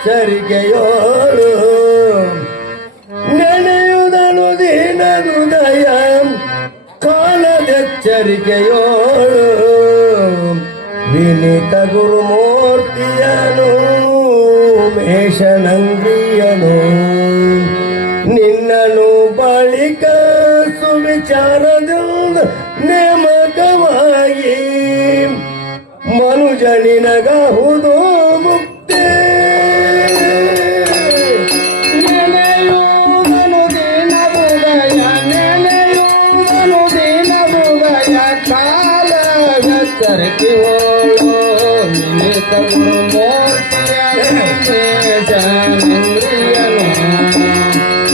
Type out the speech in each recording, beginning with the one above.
ಎಚ್ಚರಿಕೆಯೋಳು ನೆನೆಯುವುದನು ದೀನದುದಯ ಕಾಲದೆಚ್ಚರಿಕೆಯೋಳು ವಿನಿತ ಗುರುಮೂರ್ತಿಯನು ಮೇಷನಂಗ್ರಿಯನು ನಿನ್ನನು ಬಳಿಕ ಸುವಿಚಾರದಿಂದ ನೇಮಕವಾಗಿ ಮನುಜನಿನಗಹುದು ಮುಕ್ತಿ ನೆನೆಯುವುದನು ದೀನದುದಯ ನೆನೆಯುವುದನು ದೀನದುದಯ ಕಾಲವೆಚ್ಚರಿಕೆಯೋಳು ವಿನಿತ ಗುರುಮೂರ್ತಿಯನು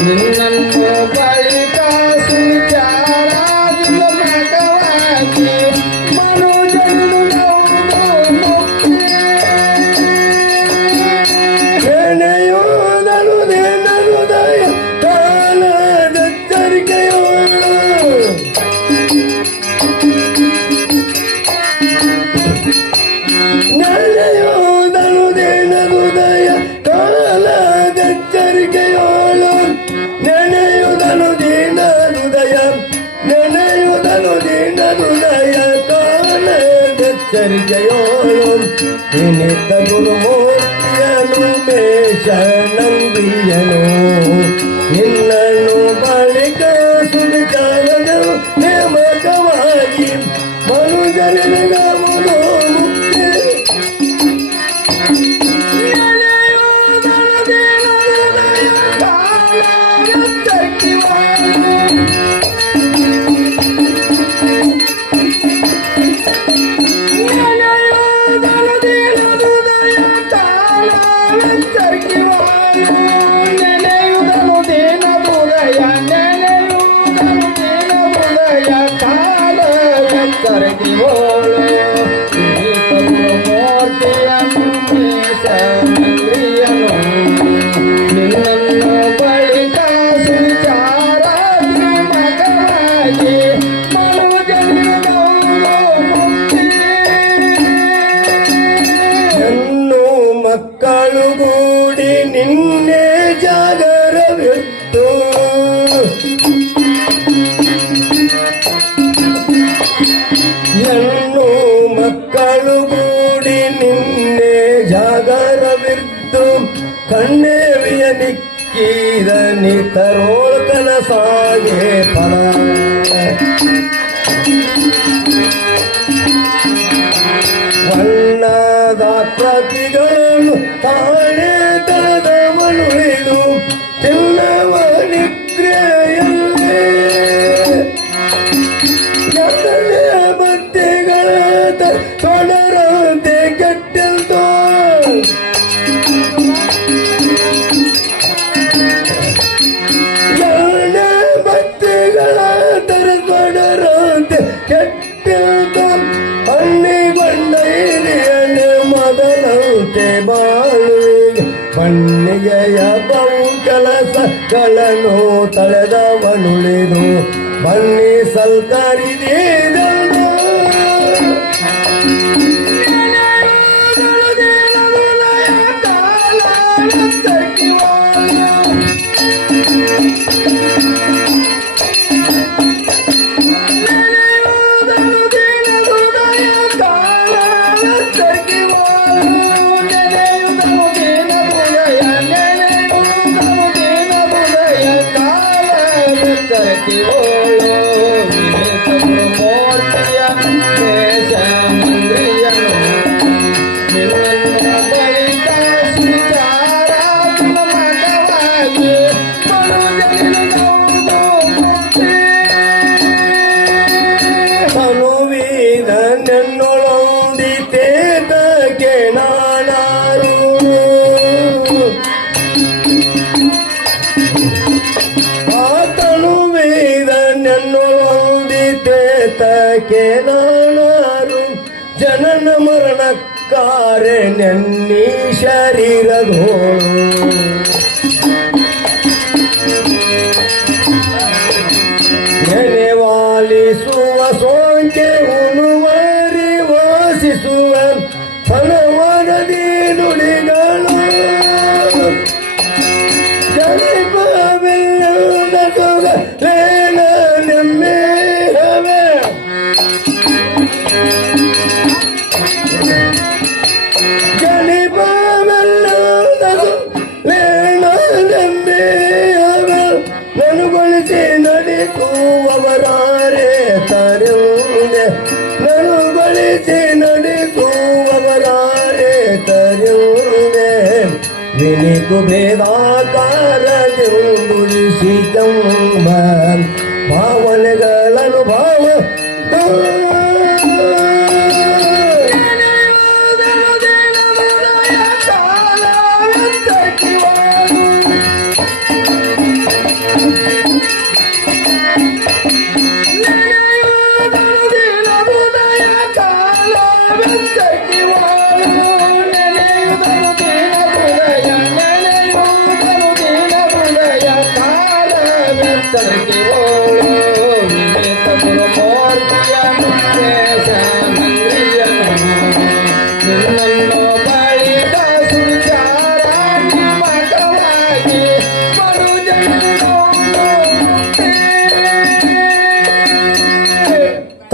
ನಿನ್ನನ್ನು ಬಳಿಕ ಸುವಿಚಾರದಿಂದ ನೇಮಕವಾಗಿ ನೆನೆಯುವುದನು ದೀನದುದಯ ಕಾಲದೆಚ್ಚರಿಕೆಯೋಳು ನೆನೆಯುವುದನು ದೀನದುದಯ ಕಾಲದೆಚ್ಚರಿಕೆಯೋಳು ನೆನೆಯುವುದನು ದೀನದುದಯ ನೆನೆಯುವುದನು ದೀನದುದಯ ಕಾಲದೆಚ್ಚರಿಕೆಯೋಳು ವಿನಿತ ಗುರುಮೂರ್ತಿಯನು ಮೇಷನಂಗ್ರಿಯನು ನಿನ್ನನ್ನು ಬಳಿಕ ಸುವಿಚಾರದ ನೇಮಕವಾಗಿ ಮನುಜನಿನಗಹುದು ಮುಕ್ತಿ ನೆನೆಯುವುದನು ದೀನದುದಯ ಕಾಲವೆಚ್ಚರಿಕೆಯೋಳು ನೆನೆಯುವುದನು ದೀನದುದಯ ನೆನೆಯುವುದನು ದೀನದುದಯ ಕಾಲವೆಚ್ಚರಿಕೆಯೋಳು ವಿನಿತ ಗುರುಮೂರ್ತಿಯನು ಮೇಷನಂಗ್ರಿಯನು ನಿನ್ನನ್ನು ಬಳಿಕ ಸುವಿಚಾರದಿಂದ ನೇಮಕವಾಗಿ ಮನುಜನಿನಗಹುದು ಮುಕ್ತಿ ಹೆಣ್ಣು ಮಕ್ಕಳುಗೂಡಿ ನಿನ್ನೆ ಜಾಗರವಿತ್ತು ಹೆಣ್ಣು ಮಕ್ಕಳುಗೂಡಿ ನಿನ್ನೆ ಜಾಗರವಿದ್ದು ಕಣ್ಣೇವಿಯ ನಿಕ್ಕಿದ ನಿತರೋಳ್ಕನ ಸಾಗೆ ಫಲ ವಣ್ಣದಾಕೃತಿಗಳನ್ನು ತಾಳೆ ತಳದವನುಳಿದು ತಿನ್ನವ ನಿದ್ರೆಯಲ್ಲೇ ಎನ್ನಲೆಯ ಭಕ್ತಿಗಳ ತೊಡರಂತೆ ಕೆಟ್ಟೆಲ್ತೋ ಎನ್ನ ಭಕ್ತಿಗಳ ತೊಡರಂತೆ ಕೆಟ್ಟೆಲ್ತೋ ಹಣ್ಣಿಗೊಂಡ ಹಿರಿಯನೆ ಮೊದಲಂತೆ ಬಾಳು ಬಣ್ಣಿಗೆಯ ಬಹು ಕೆಲಸಗಳನ್ನು ತಳೆದವನುಳಿದು ಬನ್ನಿ ಸಲ್ಕರಿದಿದನು ತಕ್ಕೆ ನಾನಾರು ಜನನ ಮರಣಕ್ಕಾರೆ ನೆನ್ನಿ ಶರೀರದೋಳು ನೆನೆವಾಲಿಸುವ ಸೋಂಕೆ ಉಣುವರಿ ವಾಸಿಸುವ ಫಲವರದಿ ನುಡಿಗಳು ಒಂದು ಭೇದಾಕಾರದಿಂಬುರಿಸಿದಂಬ ಭಾವನೆಗಳನ್ನು ಭಾವ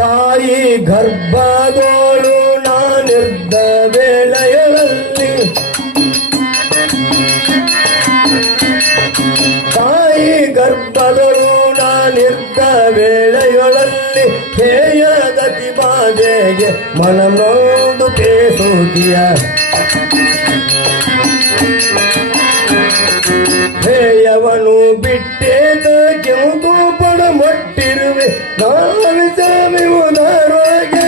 ತಾಯಿ ಗರ್ಭದೋಳು ನಾನಿದ್ದ ವೇಳೆಯಲ್ಲಿ ತಾಯಿ ಗರ್ಭದೋಳು ನಾನಿದ್ದ ವೇಳೆಯೊಳಲ್ಲಿ ಹೇಯ ಗತಿ ಬಾಧೆಗೆ ಮನನೊಂದು ಕೇಸುದಿಯ ಹೇಯವನು ಬಿಟ್ಟೇದ ಕೆಂದು ಪಡ ಮಟ್ಟಿರುವೆ ನಾನು ಜಮಿವುದರೊಳಗೆ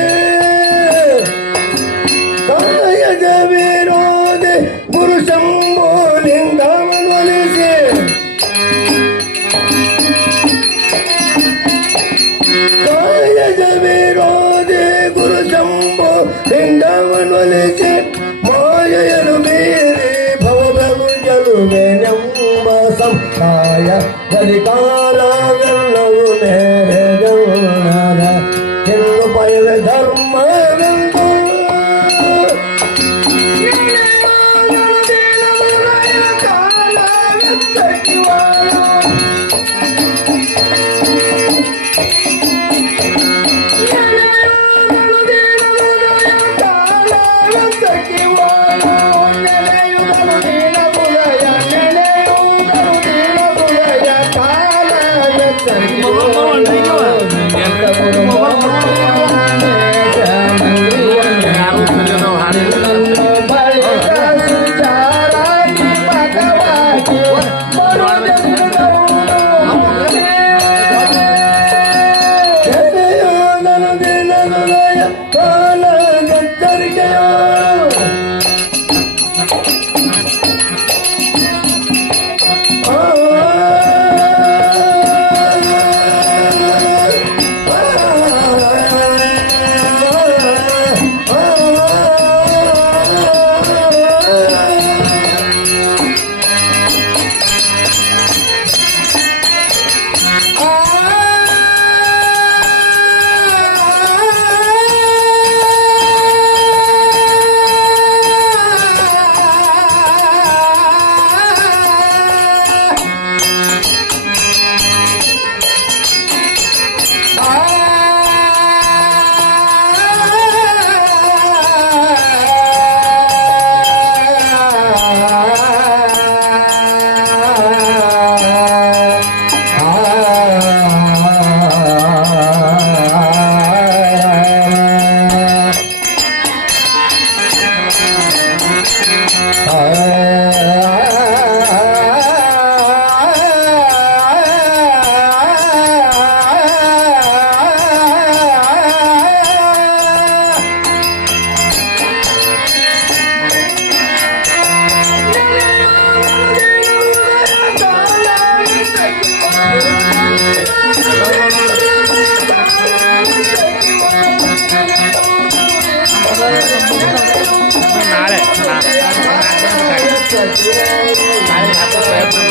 ಕಾಯದ ವಿರೋಧೆ ಗುರು ಶಂಭೋ ಲಿಂಗವನೊಲಿಸಿ ಕಾಯದ ವಿರೋಧೆ ಗುರು ಶಂಭೋ ಲಿಂಗವನೊಲಿಸಿ ಮಾಯೆಯನ್ನು ಮೀರಿ ಭವಬಲು ಗೆಲುವೆನೆಂಬ ಸಂಕಾಯ ಬಲಿಕಾಲವೆಲ್ಲವೂ ಮೇರೆ ಗೌಣದ ಎಂದು ಪೈಲ ಧರ್ಮವೆಂದು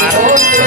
Manu